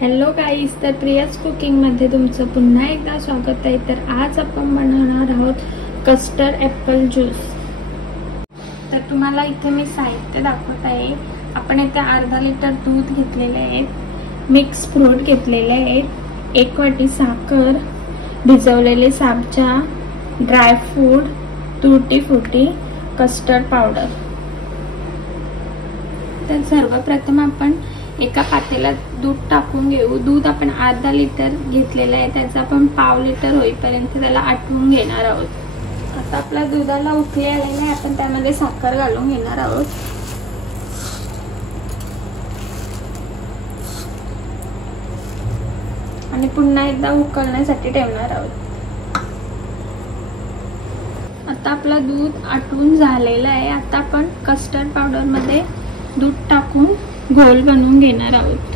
Hello guys, तर Priya's cooking मध्ये तुमचं पुन्हा एकदा स्वागत आहे। तर आज आपण बनवणार आहोत कस्टर्ड ॲपल ज्यूस। तर तुम्हाला इथे मी साहित्य दाखवत आहे। आपण इथे अर्धा लिटर दूध घेतलेले आहे, मिक्स फ्रूट घेतलेले आहेत, 1 वाटी साखर, भिजवलेले साबजा, dry fruit, tutti frutti, custard powder. तर सर्वप्रथम आपण एका पातेल्यात दूध टाकून घेऊ। दूध आपण अर्धा लिटर घेतलेला आहे, त्याचा आपण पाव लिटर होईपर्यंत त्याला आटवून घेणार आहोत। आता आपल्या दुधाला उकळी आलेली आहे, आपण त्यामध्ये साखर घालून घेणार आहोत आणि पुन्हा एकदा उकळण्यासाठी ठेवणार आहोत। आता आपलं दूध आटवून झालेलं आहे। आता आपण कस्टर्ड पावडर मध्ये दूध टाकून घोल बनवून घेणार आहोत।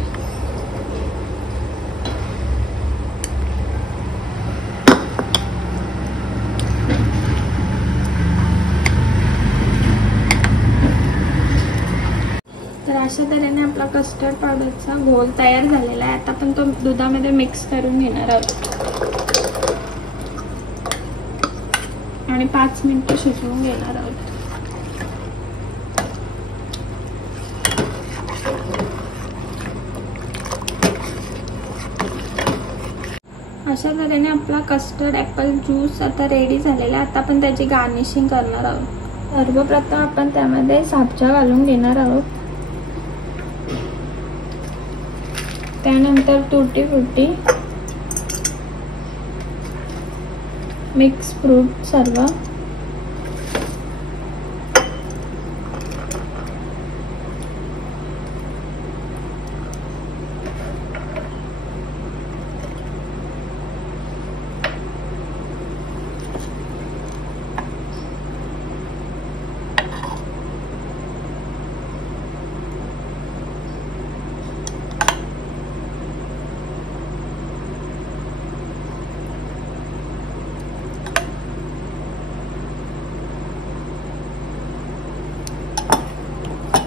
तर अशा तऱ्हेने आपला कस्टर्ड पावडरचा घोल तयार झालेला आहे। आता आपण तो दुधामध्ये मिक्स करून घेणार आहोत आणि 5 मिनिटे शिजवून घेणार आहोत। अशा तऱ्हेने आपला कस्टर्ड ॲपल ज्यूस आता रेडी झालेला आहे। आता आपण त्याची गार्निशिंग करणार आहोत। सर्वप्रथम आपण त्यामध्ये साबजा घालून घेणार आहोत, त्यानंतर तुटी फ्रुटी, मिक्स फ्रूट सर्व,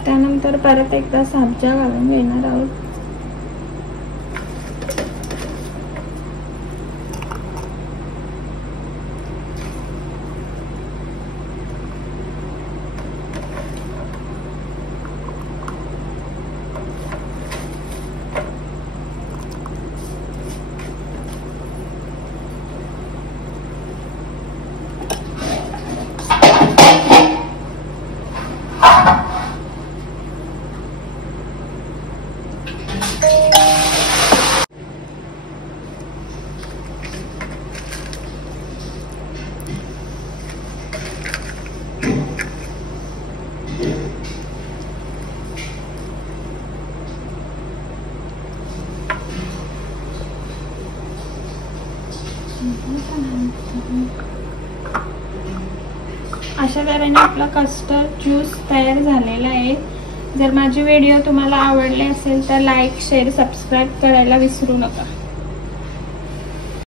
त्यानंतर परत एकदा साबजा घालून घेणार आहोत। अशा तऱ्हेने आपला कस्टर्ड ज्यूस तयार झालेला आहे। जर माझी व्हिडिओ तुम्हाला आवडली असेल तर लाईक, शेअर, सबस्क्राईब करायला विसरू नका।